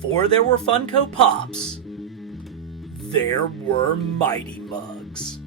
Before there were Funko Pops, there were Mighty Mugs.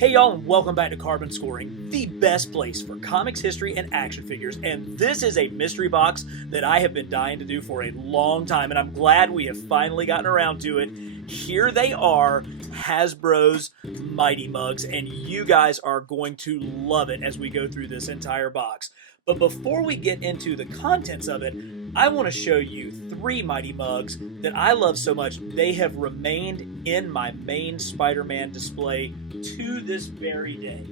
Hey y'all, and welcome back to Carbon Scoring, the best place for comics history and action figures. And this is a mystery box that I have been dying to do for a long time, and I'm glad we have finally gotten around to it. Here they are, Hasbro's Mighty Mugs, and you guys are going to love it as we go through this entire box. But before we get into the contents of it, I want to show you three Mighty Mugs that I love so much they have remained in my main Spider-Man display to this very day.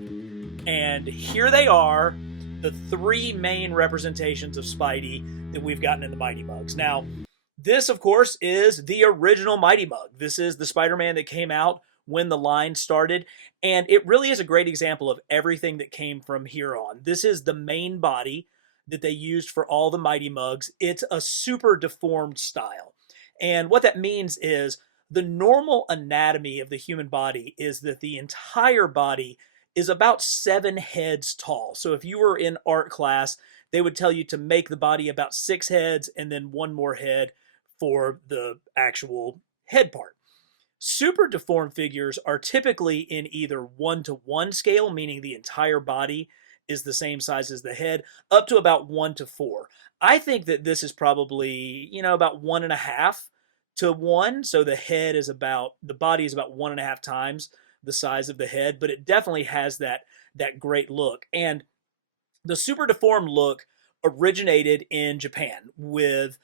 And here they are, the three main representations of Spidey that we've gotten in the Mighty Mugs. Now, this, of course, is the original Mighty Mug. This is the Spider-Man that came out when the line started, and it really is a great example of everything that came from here on. This is the main body that they used for all the Mighty Mugs. It's a super deformed style, and what that means is the normal anatomy of the human body is that the entire body is about 7 heads tall. So if you were in art class, they would tell you to make the body about 6 heads and then one more head for the actual head part. Super deformed figures are typically in either 1-to-1 scale, meaning the entire body is the same size as the head, up to about 1-to-4. I think that this is probably, about 1.5-to-1. So the body is about 1.5 times the size of the head, but it definitely has that great look. And the super deformed look originated in Japan with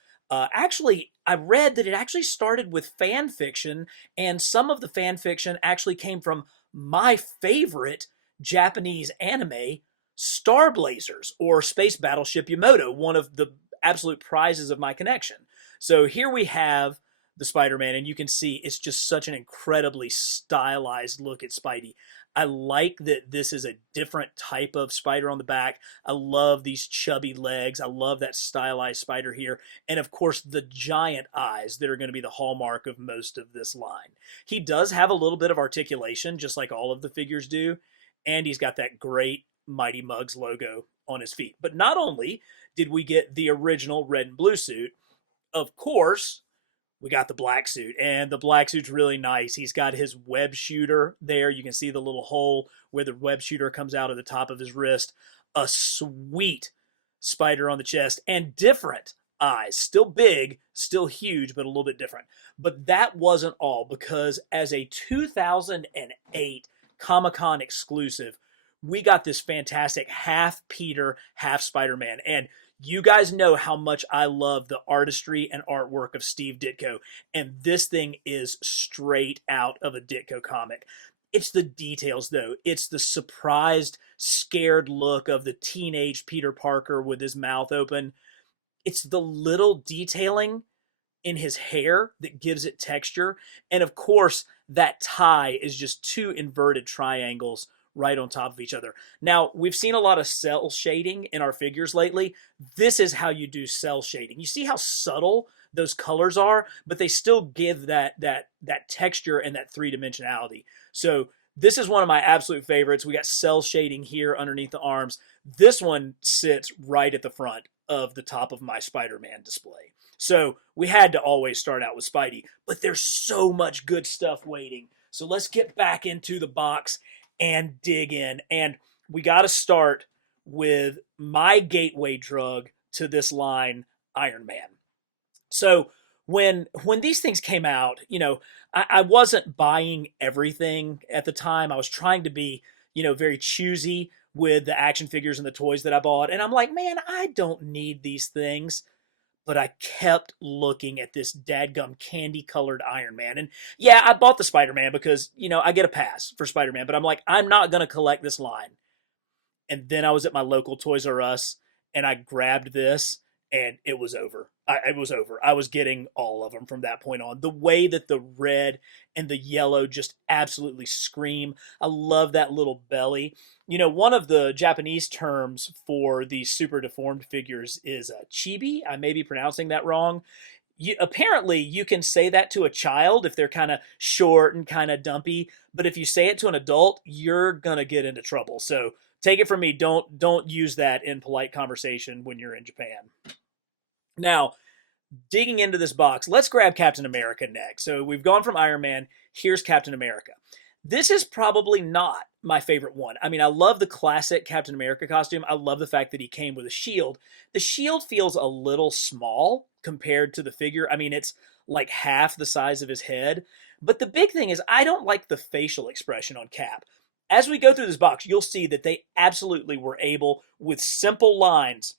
I read that it actually started with fan fiction, and some of the fan fiction actually came from my favorite Japanese anime, Star Blazers, or Space Battleship Yamato, one of the absolute prizes of my connection. So here we have the Spider-Man, and you can see it's just such an incredibly stylized look at Spidey. I like that this is a different type of spider on the back. I love these chubby legs. I love that stylized spider here. And of course, the giant eyes that are going to be the hallmark of most of this line. He does have a little bit of articulation, just like all of the figures do. And he's got that great Mighty Mugs logo on his feet. But not only did we get the original red and blue suit, of course, we got the black suit, and the black suit's really nice. He's got his web shooter there. You can see the little hole where the web shooter comes out of the top of his wrist. A sweet spider on the chest, and different eyes. Still big, still huge, but a little bit different. But that wasn't all, because as a 2008 Comic-Con exclusive, we got this fantastic half Peter, half Spider-Man. And you guys know how much I love the artistry and artwork of Steve Ditko, and this thing is straight out of a Ditko comic. It's the details, though. It's the surprised, scared look of the teenage Peter Parker with his mouth open. It's the little detailing in his hair that gives it texture, and of course, that tie is just 2 inverted triangles right on top of each other. Now, we've seen a lot of cell shading in our figures lately. This is how you do cell shading. You see how subtle those colors are, but they still give that texture and that 3-dimensionality. So this is one of my absolute favorites. We got cell shading here underneath the arms. This one sits right at the front of the top of my Spider-Man display. So we had to always start out with Spidey, but there's so much good stuff waiting. So let's get back into the box and dig in. And we got to start with my gateway drug to this line, Iron Man. So when these things came out, I wasn't buying everything at the time. I was trying to be, very choosy with the action figures and the toys that I bought. And I'm like, man, I don't need these things. But I kept looking at this dadgum candy-colored Iron Man. And yeah, I bought the Spider-Man because, I get a pass for Spider-Man. But I'm like, I'm not going to collect this line. And then I was at my local Toys R Us, and I grabbed this, and it was over. It was over. I was getting all of them from that point on. The way that the red and the yellow just absolutely scream. I love that little belly. One of the Japanese terms for these super deformed figures is chibi. I may be pronouncing that wrong. Apparently, you can say that to a child if they're kind of short and kind of dumpy. But if you say it to an adult, you're going to get into trouble. So Take it from me, don't use that in polite conversation when you're in Japan. Now, digging into this box, let's grab Captain America next. So we've gone from Iron Man, here's Captain America. This is probably not my favorite one. I mean, I love the classic Captain America costume. I love the fact that he came with a shield. The shield feels a little small compared to the figure. I mean, it's like half the size of his head. But the big thing is, I don't like the facial expression on Cap. As we go through this box, you'll see that they absolutely were able, with simple lines,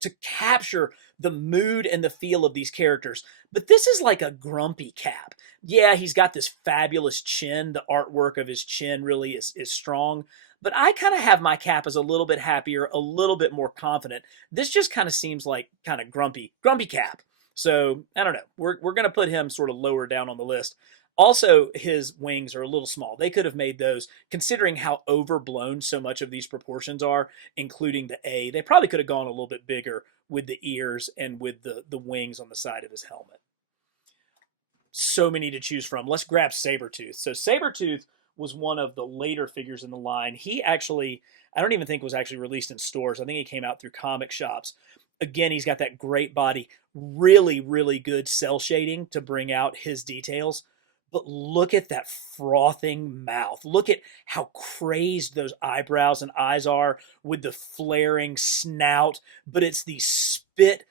to capture the mood and the feel of these characters. But this is like a grumpy Cap. Yeah, he's got this fabulous chin. The artwork of his chin really is strong. But I kind of have my Cap as a little bit happier, a little bit more confident. This just kind of seems like kind of grumpy Cap. So, I don't know. We're going to put him sort of lower down on the list. Also, his wings are a little small. They could have made those, considering how overblown so much of these proportions are, including the A. They probably could have gone a little bit bigger with the ears and with the wings on the side of his helmet. So many to choose from. Let's grab Sabretooth. So Sabretooth was one of the later figures in the line. He actually, I don't even think was actually released in stores. I think he came out through comic shops. Again, he's got that great body, really, really good cell shading to bring out his details. But look at that frothing mouth. Look at how crazed those eyebrows and eyes are with the flaring snout. But it's these spit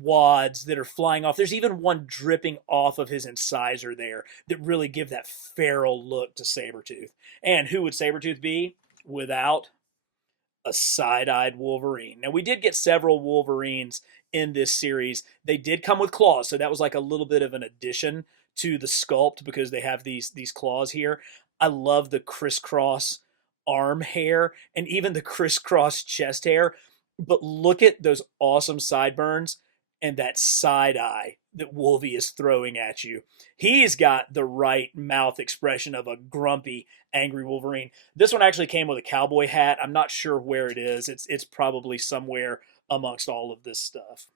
wads that are flying off. There's even one dripping off of his incisor there that really give that feral look to Sabretooth. And who would Sabretooth be without a side-eyed Wolverine? Now, we did get several Wolverines in this series. They did come with claws, so that was like a little bit of an addition to the sculpt because they have these claws here. I love the crisscross arm hair and even the crisscross chest hair. But look at those awesome sideburns and that side eye that Wolvie is throwing at you. He's got the right mouth expression of a grumpy, angry Wolverine. This one actually came with a cowboy hat. I'm not sure where it is. It's probably somewhere amongst all of this stuff.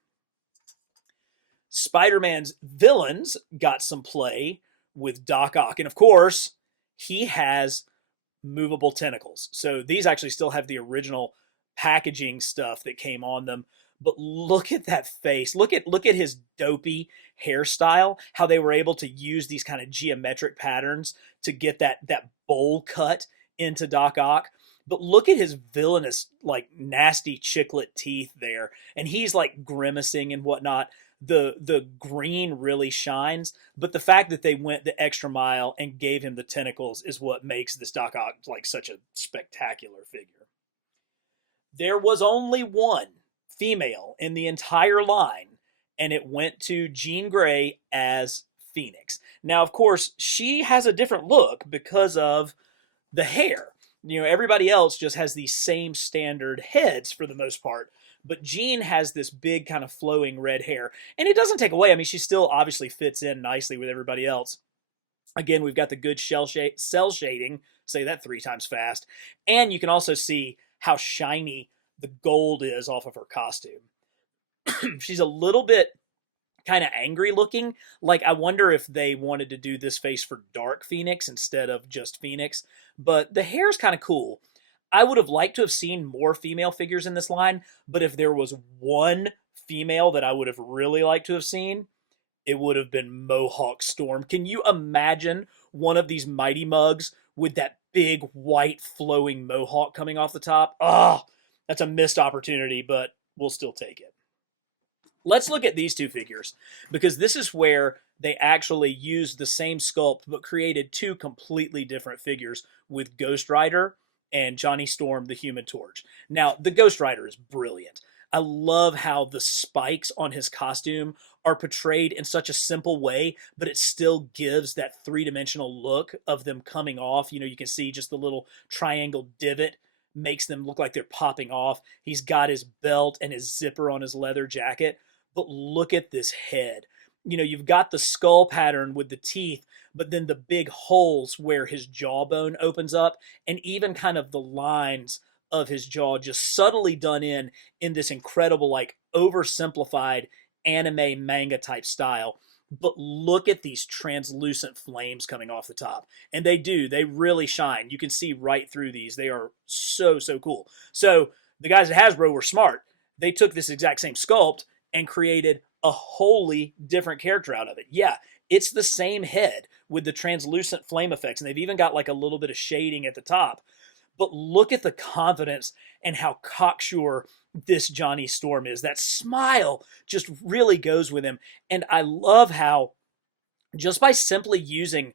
Spider-Man's villains got some play with Doc Ock. And of course, he has movable tentacles. So these actually still have the original packaging stuff that came on them. But look at that face. Look at his dopey hairstyle, how they were able to use these kind of geometric patterns to get that bowl cut into Doc Ock. But look at his villainous, like, nasty chiclet teeth there. And he's like grimacing and whatnot. The green really shines, but the fact that they went the extra mile and gave him the tentacles is what makes this Doc Ock like such a spectacular figure. There was only one female in the entire line, and it went to Jean Grey as Phoenix. Now, of course, she has a different look because of the hair. You know, everybody else just has these same standard heads for the most part. But Jean has this big kind of flowing red hair. And it doesn't take away. I mean, she still obviously fits in nicely with everybody else. Again, we've got the good cell shading. Say that 3 times fast. And you can also see how shiny the gold is off of her costume. She's a little bit kind of angry looking. Like, I wonder if they wanted to do this face for Dark Phoenix instead of just Phoenix. But the hair's kind of cool. I would have liked to have seen more female figures in this line, but if there was one female that I would have really liked to have seen, it would have been Mohawk Storm. Can you imagine one of these Mighty Mugs with that big white flowing mohawk coming off the top? Oh, that's a missed opportunity, but we'll still take it. Let's look at these two figures, because this is where they actually used the same sculpt but created 2 completely different figures with Ghost Rider and Johnny Storm, the Human Torch. Now, the Ghost Rider is brilliant. I love how the spikes on his costume are portrayed in such a simple way, but it still gives that 3-dimensional look of them coming off. You know, you can see just the little triangle divot makes them look like they're popping off. He's got his belt and his zipper on his leather jacket, but look at this head. You know, you've got the skull pattern with the teeth, but then the big holes where his jawbone opens up, and even kind of the lines of his jaw just subtly done in this incredible, like, oversimplified anime manga type style. But look at these translucent flames coming off the top. And they do, they really shine. You can see right through these. They are so, so cool. So the guys at Hasbro were smart. They took this exact same sculpt and created a wholly different character out of it. Yeah, it's the same head with the translucent flame effects. And they've even got like a little bit of shading at the top. But look at the confidence and how cocksure this Johnny Storm is. That smile just really goes with him. And I love how just by simply using,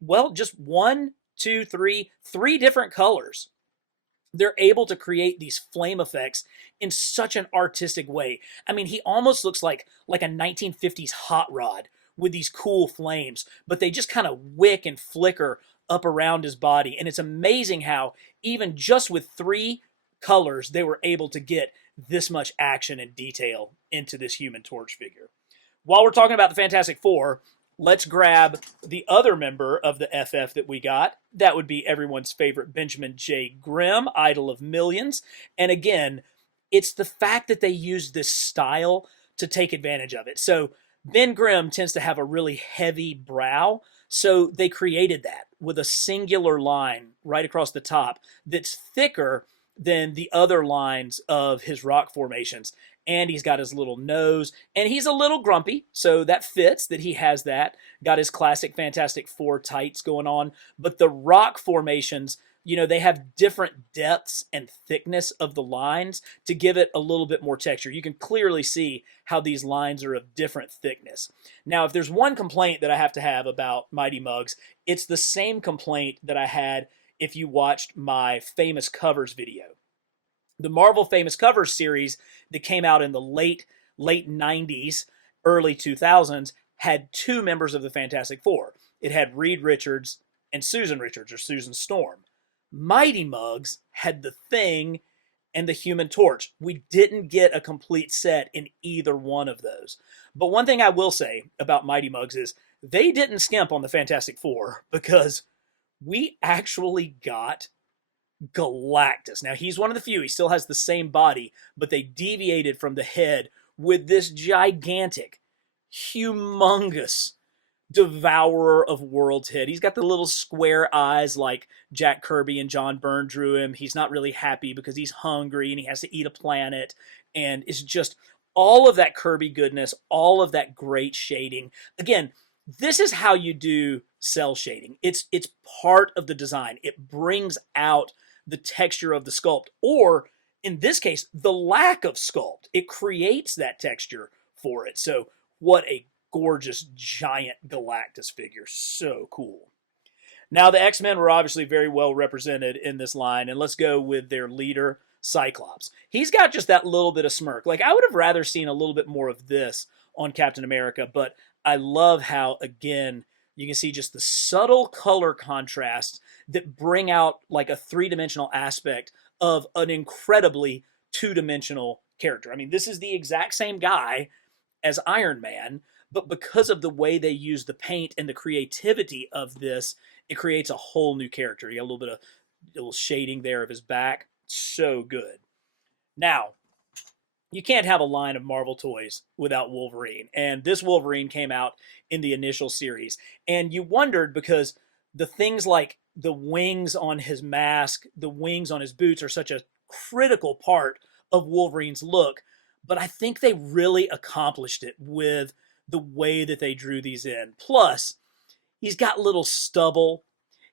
well, just one, two, three different colors, they're able to create these flame effects in such an artistic way. I mean, he almost looks like a 1950s hot rod with these cool flames, but they just kind of wick and flicker up around his body. And it's amazing how even just with 3 colors, they were able to get this much action and detail into this Human Torch figure. While we're talking about the Fantastic Four, let's grab the other member of the FF that we got. That would be everyone's favorite Benjamin J. Grimm, idol of millions. And again, it's the fact that they used this style to take advantage of it. So Ben Grimm tends to have a really heavy brow, so they created that with a singular line right across the top that's thicker than the other lines of his rock formations. And he's got his little nose, and he's a little grumpy, so that fits that he has that. Got his classic Fantastic Four tights going on, but the rock formations, you know, they have different depths and thickness of the lines to give it a little bit more texture. You can clearly see how these lines are of different thickness. Now, if there's one complaint that I have to have about Mighty Muggs, it's the same complaint that I had if you watched my famous covers video. The Marvel Famous Covers series that came out in the late 90s, early 2000s, had 2 members of the Fantastic Four. It had Reed Richards and Susan Richards, or Susan Storm. Mighty Muggs had the Thing and the Human Torch. We didn't get a complete set in either one of those. But one thing I will say about Mighty Muggs is they didn't skimp on the Fantastic Four, because we actually got Galactus. Now, he's one of the few. He still has the same body, but they deviated from the head with this gigantic, humongous devourer of worlds head. He's got the little square eyes like Jack Kirby and John Byrne drew him. He's not really happy because he's hungry and he has to eat a planet. And it's just all of that Kirby goodness, all of that great shading. Again, this is how you do cell shading. It's part of the design. It brings out the texture of the sculpt, or in this case, the lack of sculpt. It creates that texture for it. So what a gorgeous giant Galactus figure. So cool. Now, the X-Men were obviously very well represented in this line, and let's go with their leader, Cyclops. He's got just that little bit of smirk. Like, I would have rather seen a little bit more of this on Captain America, but I love how, again, you can see just the subtle color contrasts that bring out like a 3-dimensional aspect of an incredibly 2-dimensional character. I mean, this is the exact same guy as Iron Man, but because of the way they use the paint and the creativity of this, it creates a whole new character. You got a little bit of little shading there of his back. So good. Now, you can't have a line of Marvel toys without Wolverine. And this Wolverine came out in the initial series. And you wondered, because the things like the wings on his mask, the wings on his boots are such a critical part of Wolverine's look. But I think they really accomplished it with the way that they drew these in. Plus, he's got little stubble.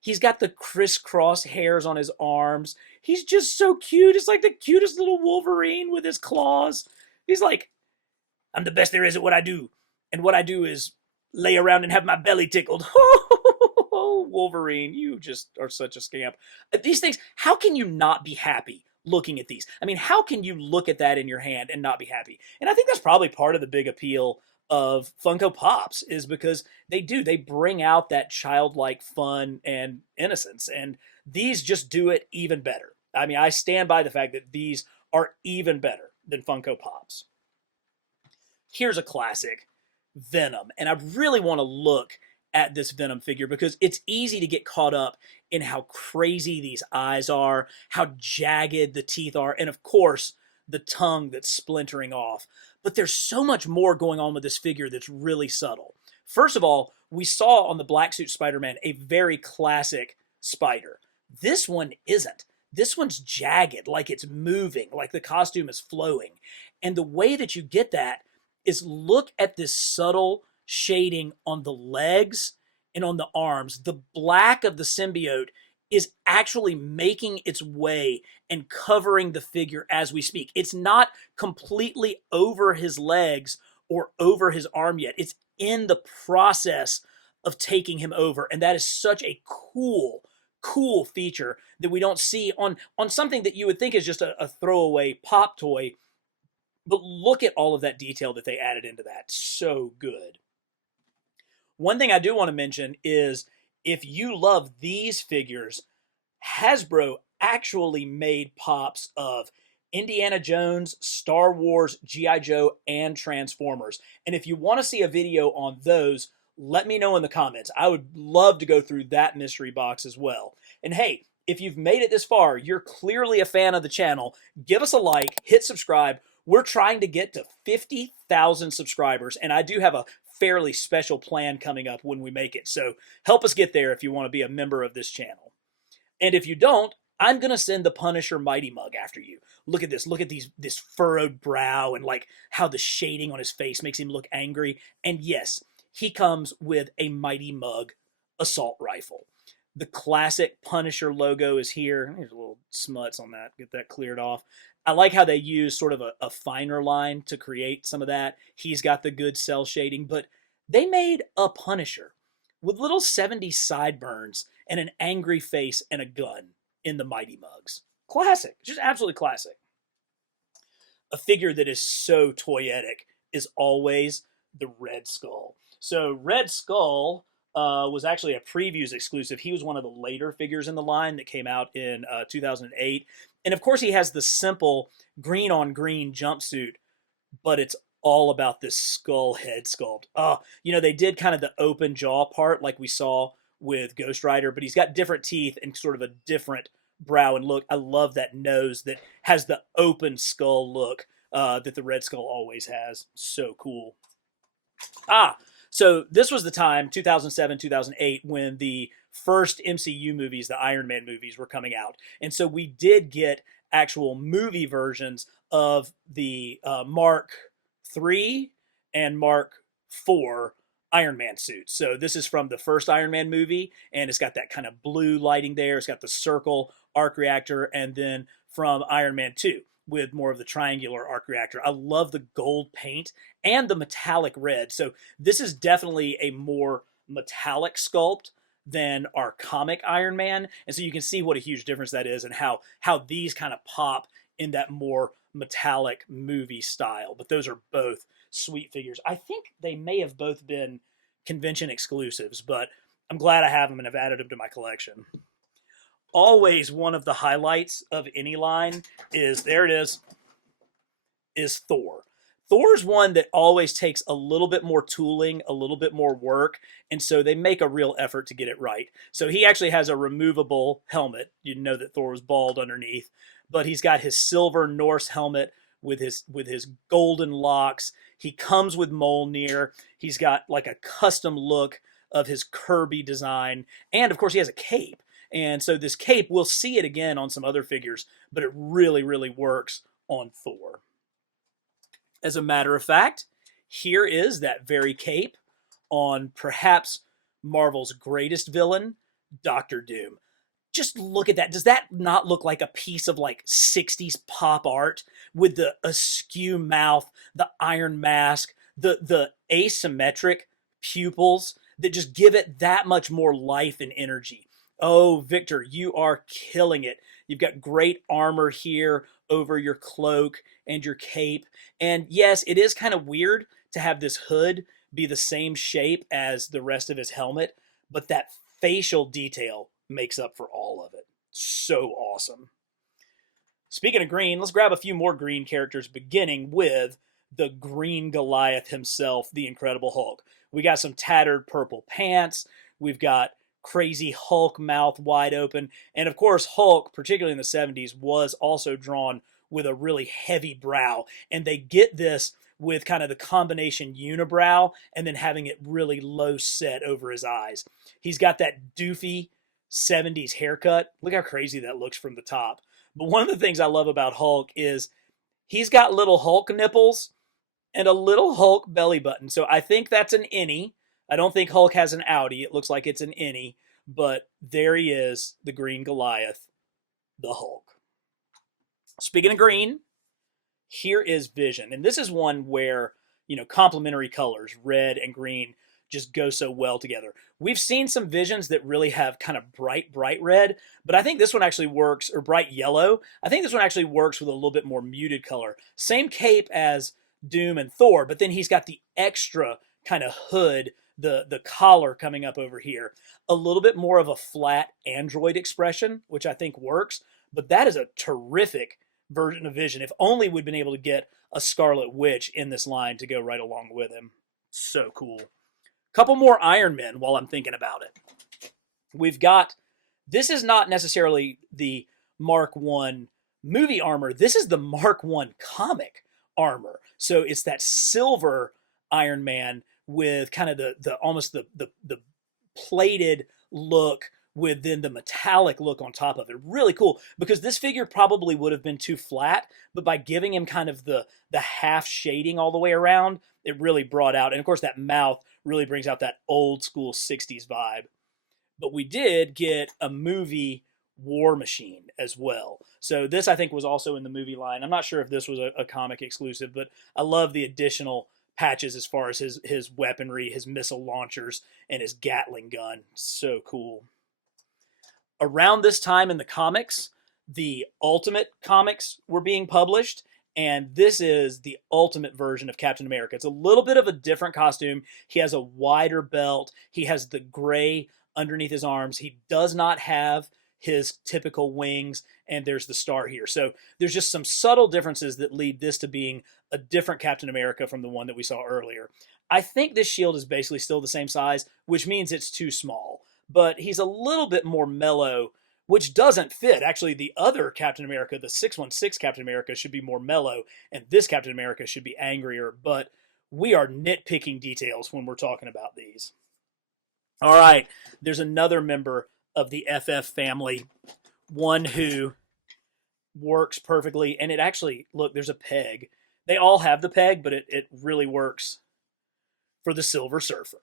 He's got the crisscross hairs on his arms. He's just so cute. It's like the cutest little Wolverine with his claws. He's like, I'm the best there is at what I do. And what I do is lay around and have my belly tickled. Oh, Wolverine, you just are such a scamp. These things, how can you not be happy looking at these? I mean, how can you look at that in your hand and not be happy? And I think that's probably part of the big appeal of Funko Pops, is because they bring out that childlike fun and innocence, and these just do it even better. I mean, I stand by the fact that these are even better than Funko Pops. Here's a classic, Venom, and I really want to look at this Venom figure because it's easy to get caught up in how crazy these eyes are, how jagged the teeth are, and of course, the tongue that's splintering off. But there's so much more going on with this figure that's really subtle. First of all, we saw on the Black Suit Spider-Man a very classic spider. This one isn't. This one's jagged, like it's moving, like the costume is flowing. And the way that you get that is look at this subtle shading on the legs and on the arms. The black of the symbiote is actually making its way and covering the figure as we speak. It's not completely over his legs or over his arm yet. It's in the process of taking him over. And that is such a cool feature that we don't see on something that you would think is just a throwaway pop toy. But look at all of that detail that they added into that. So good. One thing I do want to mention is if you love these figures, Hasbro actually made pops of Indiana Jones, Star Wars, G.I. Joe, and Transformers. And if you want to see a video on those, let me know in the comments. I would love to go through that mystery box as well. And hey, if you've made it this far, you're clearly a fan of the channel. Give us a like, hit subscribe. We're trying to get to 50,000 subscribers, and I do have a fairly special plan coming up when we make it. So help us get there if you want to be a member of this channel. And if you don't, I'm going to send the Punisher Mighty Mug after you. Look at this. Look at this furrowed brow and like how the shading on his face makes him look angry. And yes, he comes with a Mighty Mug assault rifle. The classic Punisher logo is here. There's a little smuts on that. Get that cleared off. I like how they use sort of a finer line to create some of that. He's got the good cell shading, but they made a Punisher with little 70s sideburns and an angry face and a gun in the Mighty Mugs. Classic. Just absolutely classic. A figure that is so toyetic is always the Red Skull. So Red Skull was actually a previews exclusive. He was one of the later figures in the line that came out in 2008. And of course he has the simple green on green jumpsuit, but it's all about this skull head sculpt. They did kind of the open jaw part like we saw with Ghost Rider, but he's got different teeth and sort of a different brow and look. I love that nose that has the open skull look that the Red Skull always has. So cool. So this was the time, 2007, 2008, when the first MCU movies, the Iron Man movies, were coming out. And so we did get actual movie versions of the Mark III and Mark IV Iron Man suits. So this is from the first Iron Man movie, and it's got that kind of blue lighting there. It's got the circle arc reactor, and then from Iron Man 2 with more of the triangular arc reactor. I love the gold paint and the metallic red. So this is definitely a more metallic sculpt than our comic Iron Man. And so you can see what a huge difference that is and how these kind of pop in that more metallic movie style. But those are both sweet figures. I think they may have both been convention exclusives, but I'm glad I have them and have added them to my collection. Always one of the highlights of any line is, there it is Thor. Thor's one that always takes a little bit more tooling, a little bit more work, and so they make a real effort to get it right. So he actually has a removable helmet. You know that Thor was bald underneath, but he's got his silver Norse helmet with his golden locks. He comes with Mjolnir. He's got like a custom look of his Kirby design, and of course he has a cape. And so this cape, we'll see it again on some other figures, but it really, really works on Thor. As a matter of fact, here is that very cape on perhaps Marvel's greatest villain, Dr. Doom. Just look at that. Does that not look like a piece of like 60s pop art with the askew mouth, the iron mask, the asymmetric pupils that just give it that much more life and energy? Oh, Victor, you are killing it. You've got great armor here over your cloak and your cape. And yes, it is kind of weird to have this hood be the same shape as the rest of his helmet, but that facial detail makes up for all of it. So awesome. Speaking of green, let's grab a few more green characters, beginning with the Green Goliath himself, the Incredible Hulk. We got some tattered purple pants. We've got crazy Hulk mouth wide open. And of course, Hulk, particularly in the 70s, was also drawn with a really heavy brow. And they get this with kind of the combination unibrow and then having it really low set over his eyes. He's got that doofy 70s haircut. Look how crazy that looks from the top. But one of the things I love about Hulk is he's got little Hulk nipples and a little Hulk belly button. So I think that's an innie. I don't think Hulk has an outie. It looks like it's an innie. But there he is, the Green Goliath, the Hulk. Speaking of green, here is Vision. And this is one where, complementary colors, red and green, just go so well together. We've seen some Visions that really have kind of bright red, but I think this one actually works, or bright yellow. I think this one actually works with a little bit more muted color. Same cape as Doom and Thor, but then he's got the extra kind of hood, the collar coming up over here. A little bit more of a flat android expression, which I think works, but that is a terrific version of Vision. If only we'd been able to get a Scarlet Witch in this line to go right along with him. So cool. Couple more Iron Men while I'm thinking about it. We've got, this is not necessarily the Mark 1 movie armor. This is the Mark 1 comic armor. So it's that silver Iron Man with kind of the almost the plated look with then the metallic look on top of it. Really cool, because this figure probably would have been too flat, but by giving him kind of the half shading all the way around, it really brought out, and of course that mouth really brings out that old school 60s vibe. But we did get a movie War Machine as well. So this I think was also in the movie line. I'm not sure if this was a comic exclusive, but I love the additional patches as far as his weaponry, his missile launchers, and his Gatling gun. So cool. Around this time in the comics, the Ultimate comics were being published, and this is the Ultimate version of Captain America. It's a little bit of a different costume. He has a wider belt. He has the gray underneath his arms. He does not have his typical wings, and there's the star here. So there's just some subtle differences that lead this to being a different Captain America from the one that we saw earlier. I think this shield is basically still the same size, which means it's too small. But he's a little bit more mellow, which doesn't fit. Actually, the other Captain America, the 616 Captain America, should be more mellow, and this Captain America should be angrier. But we are nitpicking details when we're talking about these. All right, there's another member of the FF family, one who works perfectly, and it actually, look, there's a peg. They all have the peg, but it really works for the Silver Surfer.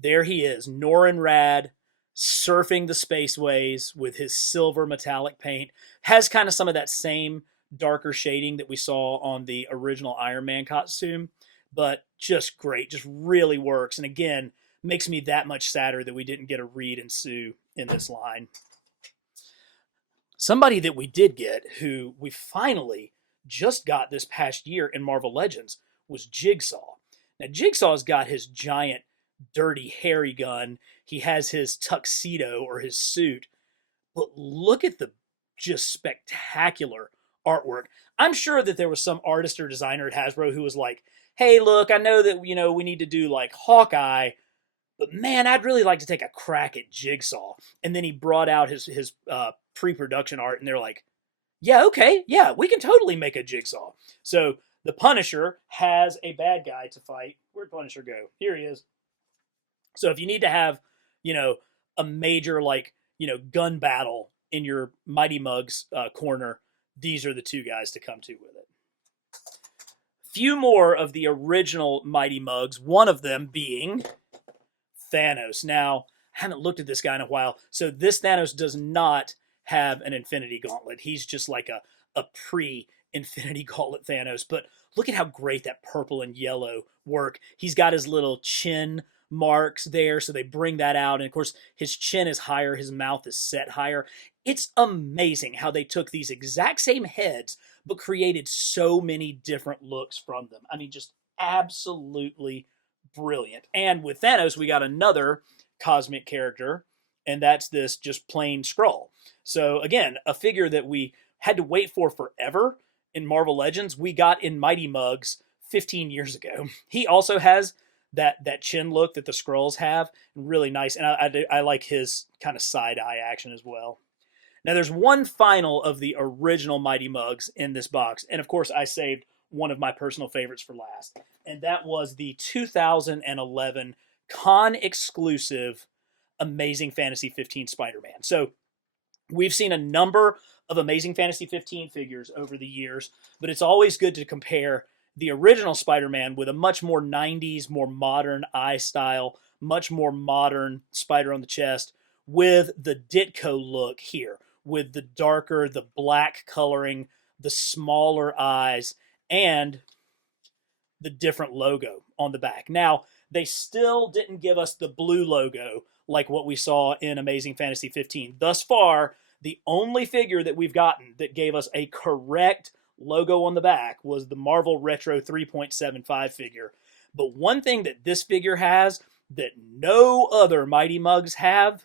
There he is, Norrin Rad, surfing the spaceways with his silver metallic paint. Has kind of some of that same darker shading that we saw on the original Iron Man costume, but just great, just really works. And again, makes me that much sadder that we didn't get a Reed and Sue in this line. Somebody that we did get, who we finally just got this past year in Marvel Legends, was Jigsaw. Now, Jigsaw's got his giant, dirty, hairy gun. He has his tuxedo or his suit. But look at the just spectacular artwork. I'm sure that there was some artist or designer at Hasbro who was like, hey, look, I know that, we need to do like Hawkeye, but man, I'd really like to take a crack at Jigsaw. And then he brought out his pre-production art, and they're like, yeah, okay, yeah, we can totally make a Jigsaw. So the Punisher has a bad guy to fight. Where'd Punisher go? Here he is. So if you need to have, a major, gun battle in your Mighty Mugs corner, these are the two guys to come to with it. Few more of the original Mighty Mugs, one of them being Thanos. Now, I haven't looked at this guy in a while, so this Thanos does not have an Infinity Gauntlet. He's just like a pre-Infinity Gauntlet Thanos, but look at how great that purple and yellow work. He's got his little chin marks there, so they bring that out, and of course his chin is higher, his mouth is set higher. It's amazing how they took these exact same heads but created so many different looks from them. I mean, just absolutely brilliant. And with Thanos, we got another cosmic character, and that's this just plain Skrull. So again, a figure that we had to wait for forever in Marvel Legends, we got in Mighty Mugs 15 years ago. He also has that chin look that the Skrulls have, really nice, and I like his kind of side-eye action as well. Now there's one final of the original Mighty Mugs in this box, and of course I saved one of my personal favorites for last, and that was the 2011 con exclusive Amazing Fantasy 15 Spider-Man. So we've seen a number of Amazing Fantasy 15 figures over the years, but it's always good to compare the original Spider-Man with a much more 90s, more modern eye style, much more modern spider on the chest, with the Ditko look here, with the darker, the black coloring, the smaller eyes, and the different logo on the back. Now, they still didn't give us the blue logo like what we saw in Amazing Fantasy 15. Thus far, the only figure that we've gotten that gave us a correct logo on the back was the Marvel Retro 3.75 figure. But one thing that this figure has that no other Mighty Mugs have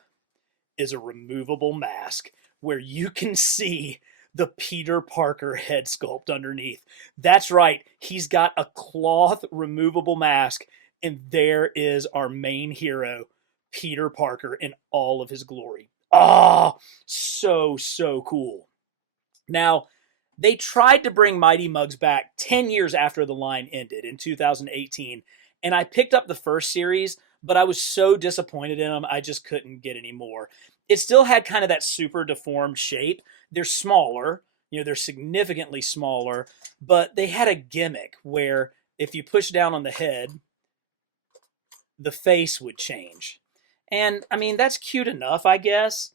is a removable mask where you can see the Peter Parker head sculpt underneath. That's right, he's got a cloth removable mask, and there is our main hero, Peter Parker, in all of his glory. Ah, so cool. Now, they tried to bring Mighty Mugs back 10 years after the line ended in 2018, and I picked up the first series, but I was so disappointed in them, I just couldn't get any more. It still had kind of that super deformed shape. They're smaller, they're significantly smaller, but they had a gimmick where if you push down on the head, the face would change. And I mean, that's cute enough, I guess,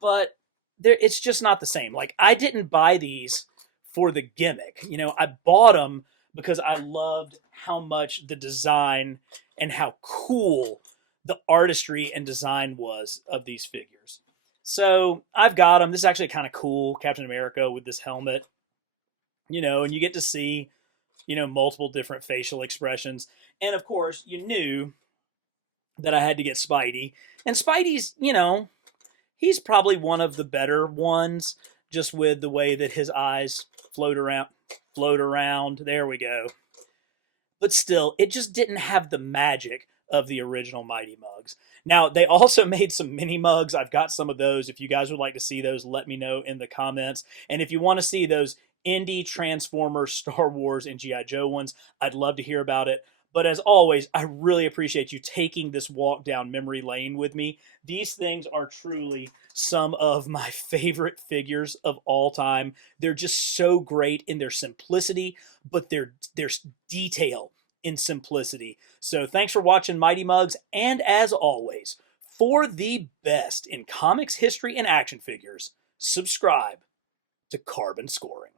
but it's just not the same. Like, I didn't buy these for the gimmick. I bought them because I loved how much the design and how cool the artistry and design was of these figures. So I've got them. This is actually kind of cool, Captain America with this helmet, and you get to see, multiple different facial expressions. And of course, you knew that I had to get Spidey. And Spidey's, he's probably one of the better ones, just with the way that his eyes float around. There we go. But still, it just didn't have the magic of the original Mighty Mugs. Now, they also made some mini mugs. I've got some of those. If you guys would like to see those, let me know in the comments. And if you want to see those indie Transformers, Star Wars, and G.I. Joe ones, I'd love to hear about it. But as always, I really appreciate you taking this walk down memory lane with me. These things are truly some of my favorite figures of all time. They're just so great in their simplicity, but there's detail in simplicity. So thanks for watching Mighty Mugs, and as always, for the best in comics history and action figures, subscribe to Carbon Scoring.